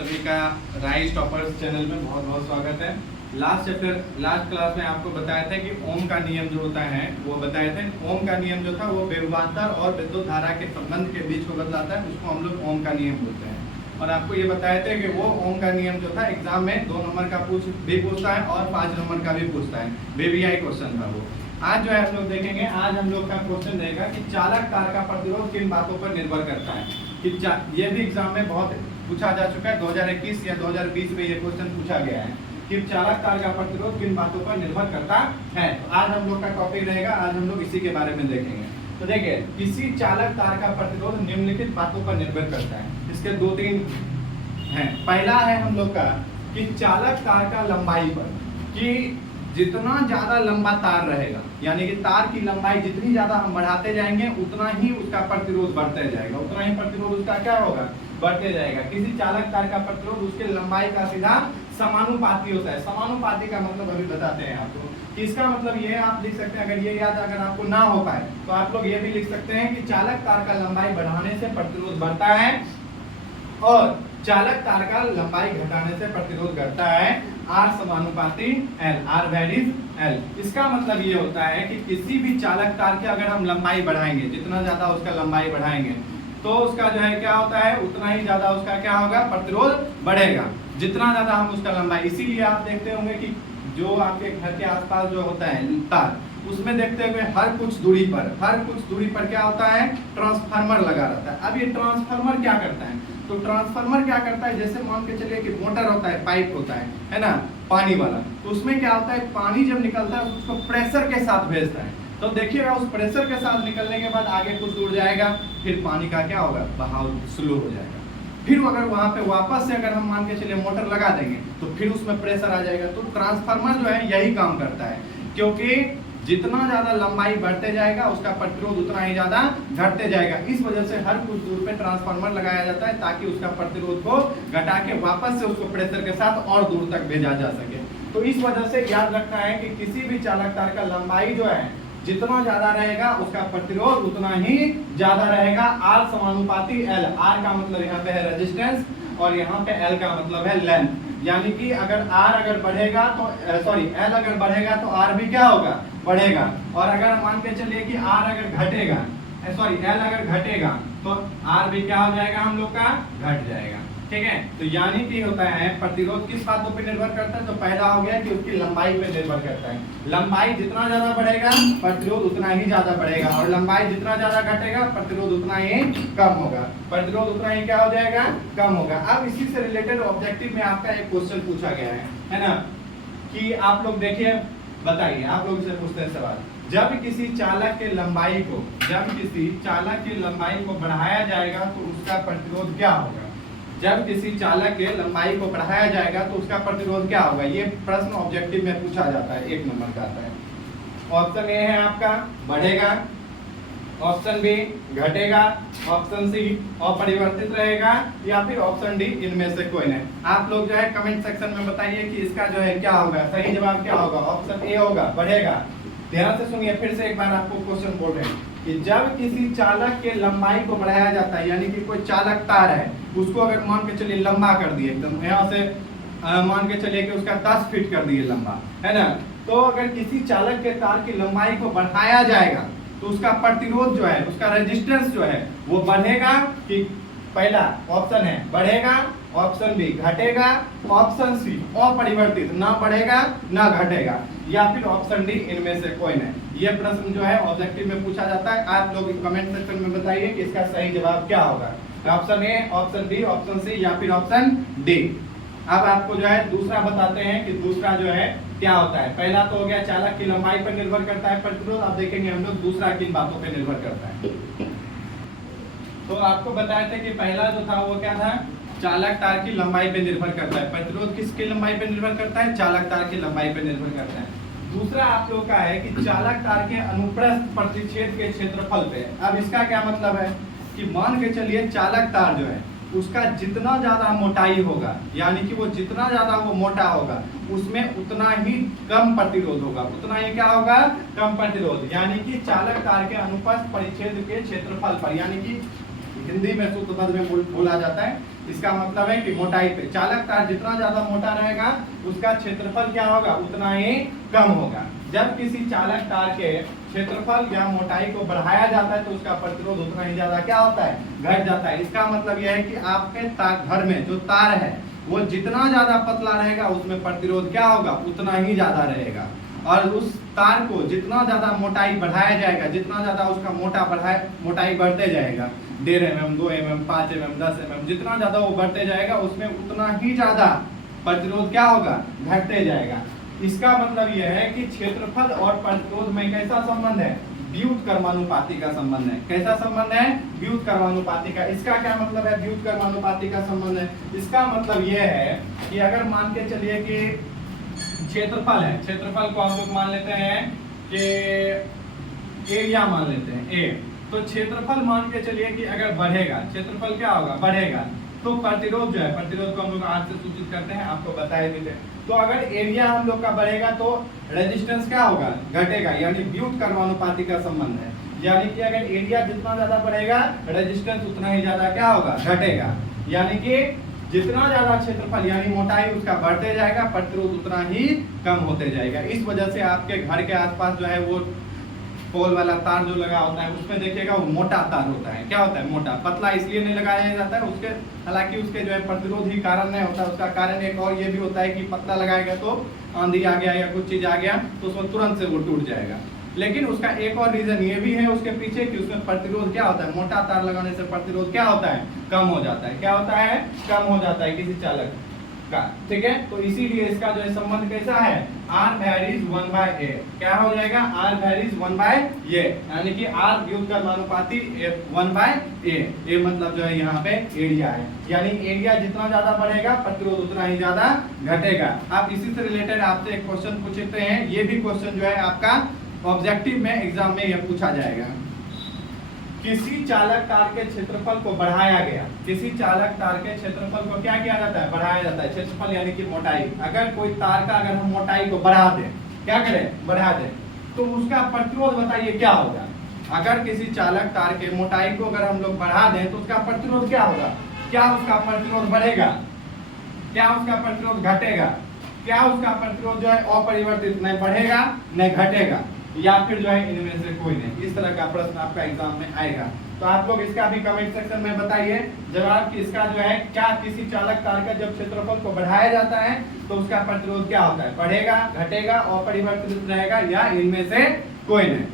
सभी का rice toppers channel में बहुत बहुत स्वागत है। लास्ट क्लास में आपको बताया था कि ओम का नियम जो होता है वो बताए थे। ओम का नियम जो था वो विभवांतर और विद्युत धारा के संबंध के बीच को बतलाता है, उसको हम लोग ओम का नियम बोलते हैं। और आपको ये बताए थे कि वो ओम का नियम जो था एग्जाम में 2 नंबर का भी पूछता है और 5 नंबर का भी पूछता है। VVI क्वेश्चन था वो। आज जो है हम लोग देखेंगे, आज हम लोग का क्वेश्चन रहेगा कि चालक तार का प्रतिरोध किन बातों पर निर्भर करता है। कि ये भी एग्जाम में बहुत पूछा जा चुका है, 2021 या 2020 में ये क्वेश्चन पूछा गया है कि चालक तार का प्रतिरोध किन बातों पर निर्भर करता है। तो आज हम लोग का टॉपिक रहेगा, आज हम लोग इसी के बारे में देखेंगे। तो देखिए, किसी चालक तार का प्रतिरोध निम्नलिखित बातों पर निर्भर करता है। इसके 2-3 हैं। पहला है हम लोग का कि चालक तार का लंबाई पर, कि जितना ज्यादा लंबा तार रहेगा, यानी कि तार की लंबाई जितनी ज्यादा हम बढ़ाते जाएंगे उतना ही उसका प्रतिरोध बढ़ते जाएगा, उतना ही प्रतिरोध उसका क्या होगा, बढ़ते जाएगा। किसी चालक तार का प्रतिरोध उसके लंबाई का सीधा समानुपाती होता है। समानुपाती का मतलब अभी बताते हैं आपको कि इसका मतलब ये आप लिख सकते हैं, अगर ये याद अगर आपको ना हो पाए तो आप लोग ये भी लिख सकते हैं कि चालक तार का लंबाई बढ़ाने से प्रतिरोध बढ़ता है और चालक तार का लंबाई घटाने से प्रतिरोध घटता है। R समानुपाती L, R वैल्यूज L। इसका मतलब ये होता है कि किसी भी चालक तार की अगर हम लंबाई बढ़ाएंगे, जितना ज्यादा उसका लंबाई बढ़ाएंगे तो उसका जो है क्या होता है, उतना ही ज्यादा उसका क्या होगा, प्रतिरोध बढ़ेगा। जितना ज्यादा हम उसका लंबाई, इसीलिए आप देखते होंगे कि जो आपके घर के आसपास जो होता है तार, उसमें देखते हुए हर कुछ दूरी पर क्या होता है, ट्रांसफार्मर लगा रहता है। अब ये ट्रांसफार्मर क्या करता है, तो ट्रांसफार्मर क्या करता है, जैसे मान के चलिए कि मोटर होता है, पाइप होता है ना, पानी वाला। तो उसमें क्या होता है, पानी जब निकलता है उसको प्रेशर के साथ भेजता है। तो देखिएगा उस प्रेशर के साथ निकलने के बाद आगे कुछ दूर जाएगा, फिर पानी का क्या होगा, बहाव स्लो हो जाएगा। फिर अगर वहां पे वापस से अगर हम मान के चलिए मोटर लगा देंगे तो फिर उसमें प्रेशर आ जाएगा। तो ट्रांसफार्मर जो है यही काम करता है, क्योंकि जितना ज्यादा लंबाई बढ़ते जाएगा उसका प्रतिरोध उतना ही ज्यादा घटते जाएगा। इस वजह से हर कुछ दूर पे ट्रांसफार्मर लगाया जाता है ताकि उसका प्रतिरोध को घटा के वापस से उसको प्रेशर के साथ और दूर तक भेजा जा सके। तो इस वजह से याद रखना है कि किसी भी चालक तार का लंबाई जो है जितना ज्यादा रहेगा उसका प्रतिरोध उतना ही ज्यादा रहेगा। R समानुपाती L। R का मतलब यहाँ पे है रेजिस्टेंस और यहाँ पे L का मतलब है लेंथ। यानी कि अगर R अगर बढ़ेगा तो L अगर बढ़ेगा तो R भी क्या होगा, बढ़ेगा। और अगर मान के चलिए कि R अगर घटेगा, L अगर घटेगा तो R भी क्या हो जाएगा, हम लोग का घट जाएगा। ठीक है, तो यानी कि होता है प्रतिरोध किस बातों पे निर्भर करता है, तो पहला हो गया कि उसकी लंबाई पे निर्भर करता है। लंबाई जितना ज्यादा बढ़ेगा प्रतिरोध उतना ही ज्यादा बढ़ेगा, और लंबाई जितना ज्यादा घटेगा प्रतिरोध उतना ही कम होगा, प्रतिरोध उतना ही क्या हो जाएगा, कम होगा। अब इसी से रिलेटेड ऑब्जेक्टिव में आपका एक क्वेश्चन पूछा गया है ना, कि आप लोग देखिए, बताइए, आप लोग से पूछते हैं सवाल, जब किसी चालक के लंबाई को बढ़ाया जाएगा तो उसका प्रतिरोध क्या होगा। जब किसी चालक के लंबाई को बढ़ाया जाएगा तो उसका प्रतिरोध क्या होगा, ये प्रश्न ऑब्जेक्टिव में पूछा जाता है, 1 नंबर का आता है। ऑप्शन ए है आपका बढ़ेगा, ऑप्शन बी घटेगा, ऑप्शन सी अपरिवर्तित रहेगा, या फिर ऑप्शन डी इनमें से कोई नहीं। आप लोग जो है कमेंट सेक्शन में बताइए कि इसका जो है क्या होगा, सही जवाब क्या होगा। ऑप्शन ए होगा, बढ़ेगा। ध्यान से सुनिए, फिर से एक बार आपको क्वेश्चन बोल रहे हैं कि जब किसी चालक के लंबाई को बढ़ाया जाता है, यानी कि कोई चालक तार है उसको अगर मान के चलिए लंबा कर दिए, एकदम यहाँ से मान के चलिए कि उसका 10 फीट कर दिए लंबा, है ना। तो अगर किसी चालक के तार की लंबाई को बढ़ाया जाएगा तो उसका प्रतिरोध जो है, उसका रेजिस्टेंस जो है वो बढ़ेगा कि, पहला ऑप्शन है बढ़ेगा, ऑप्शन बी घटेगा, ऑप्शन सी अपरिवर्तित, ना बढ़ेगा ना घटेगा, या फिर ऑप्शन डी इनमें से कोई नहीं। ये प्रश्न जो है ऑब्जेक्टिव में पूछा जाता है। आप लोग कमेंट सेक्शन में बताइए कि इसका सही जवाब क्या होगा, option A, option B, option C या फिर ऑप्शन डी। अब आपको जो है दूसरा बताते हैं कि दूसरा जो है क्या होता है। पहला तो हो गया चालक की लंबाई पर निर्भर करता है प्रतिरोध। अब देखेंगे हम लोग दूसरा किन बातों पर निर्भर करता है। तो आपको बताया था कि पहला जो था वो क्या था, चालक तार की लंबाई पे निर्भर करता है। प्रतिरोध किसकी लंबाई पे निर्भर करता है, चालक तार की लंबाई पे निर्भर करता है। दूसरा आप लोग का है कि चालक तार के अनुप्रस्थ प्रतिच्छेद के क्षेत्रफल पे। अब इसका क्या मतलब है कि मान के चलिए चालक तार जो है उसका जितना ज्यादा मोटाई होगा, यानी कि वो जितना ज्यादा वो मोटा होगा उसमें उतना ही कम प्रतिरोध होगा, उतना ही क्या होगा, कम प्रतिरोध। यानी कि चालक तार के अनुप्रस्थ परिच्छेद के क्षेत्रफल पर, यानी कि हिंदी में शुद्ध पद में बोला जाता है, इसका मतलब है कि मोटाई पे चालक तार जितना ज्यादा मोटा रहेगा उसका क्षेत्रफल क्या होगा, उतना ही कम होगा। जब किसी चालक तार के क्षेत्रफल या मोटाई को बढ़ाया जाता है तो उसका प्रतिरोध उतना ही ज्यादा क्या होता है, घट जाता है। इसका मतलब यह है कि आपके तार घर में जो तार है वो जितना ज्यादा पतला रहेगा उसमें प्रतिरोध क्या होगा, उतना ही ज्यादा रहेगा। और उस तार को जितना ज्यादा मोटाई बढ़ाया जाएगा, जितना ज्यादा उसका मोटाई बढ़ते जाएगा, 1.5 mm, 2 mm, 5 mm, 10 mm, जितना ज्यादा वो बढ़ते जाएगा उसमें उतना ही ज्यादा प्रतिरोध क्या होगा, घटते जाएगा। इसका मतलब यह है कि क्षेत्रफल और प्रतिरोध में कैसा संबंध है, व्युत्क्रमानुपाती का संबंध है। कैसा संबंध है, व्युत्क्रमानुपाती का। इसका क्या मतलब है, व्युत्क्रमानुपाती का संबंध है? इसका मतलब यह है कि अगर मान के चलिए कि क्षेत्रफल है, क्षेत्रफल को हम लोग मान लेते हैं कि एरिया मान लेते हैं ए, तो क्षेत्रफल मान के चलिए कि अगर बढ़ेगा, क्षेत्रफल क्या होगा, बढ़ेगा, तो प्रतिरोध जो है, प्रतिरोध को हम लोग आर से सूचित करते हैं, आपको बताए देते हैं। तो अगर एरिया हम लोग का बढ़ेगा तो रेजिस्टेंस क्या होगा, घटेगा, यानी व्युत्क्रमानुपाती का संबंध है। यानी कि अगर एरिया जितना ज्यादा बढ़ेगा रेजिस्टेंस उतना ही ज्यादा क्या होगा, घटेगा। यानी कि जितना ज्यादा क्षेत्रफल यानी मोटाई उसका बढ़ते जाएगा, प्रतिरोध उतना ही कम होते जाएगा। इस वजह से आपके घर के आसपास जो है वो पोल वाला तार जो लगा होता है उसमें देखिएगा वो मोटा तार होता है। क्या होता है, मोटा। पतला इसलिए नहीं लगाया जाता है उसके, हालांकि उसके जो है प्रतिरोध ही कारण नहीं होता, उसका कारण एक और ये भी होता है कि पतला लगाएगा तो आंधी आ गया या कुछ चीज आ गया तो उसमें तुरंत से वो टूट जाएगा। लेकिन उसका एक और रीजन ये भी है उसके पीछे कि उसमें प्रतिरोध क्या होता है, मोटा तार लगाने से प्रतिरोध क्या होता है, कम हो जाता है। क्या होता है, कम हो जाता है किसी चालक का। ठीक है, तो इसीलिए इसका जो है संबंध कैसा है, R varies 1/a। क्या हो जाएगा, R varies 1/a, यानी कि R व्युत्क्रमानुपाती 1/a। ये मतलब जो है यहाँ पे एरिया है, यानी एरिया जितना ज्यादा बढ़ेगा प्रतिरोध उतना ही ज्यादा घटेगा। आप इसी से रिलेटेड आपसे एक क्वेश्चन पूछते हैं, ये भी क्वेश्चन जो है आपका ऑब्जेक्टिव में एग्जाम में यह पूछा जाएगा। किसी चालक तार के क्षेत्रफल को बढ़ाया गया, किसी चालक तार के क्षेत्रफल को क्या किया जाता है, बढ़ाया जाता है। क्षेत्रफल यानी कि मोटाई। अगर कोई तार का अगर हम मोटाई को बढ़ा दें, क्या करें, बढ़ा दें, तो उसका प्रतिरोध बताइए क्या होगा। अगर किसी चालक तार के मोटाई को अगर हम लोग बढ़ा दें तो उसका प्रतिरोध क्या होगा, क्या उसका प्रतिरोध बढ़ेगा, क्या उसका प्रतिरोध घटेगा, क्या उसका प्रतिरोध जो है अपरिवर्तित, नहीं बढ़ेगा नहीं घटेगा, या फिर जो है इनमें से कोई नहीं। इस तरह का प्रश्न आपका एग्जाम में आएगा। तो आप लोग इसका भी कमेंट सेक्शन में बताइए जवाब कि इसका जो है क्या किसी चालक तार का जब क्षेत्रफल को बढ़ाया जाता है तो उसका प्रतिरोध क्या होता है, बढ़ेगा, घटेगा, अपरिवर्तित रहेगा या इनमें से कोई नहीं।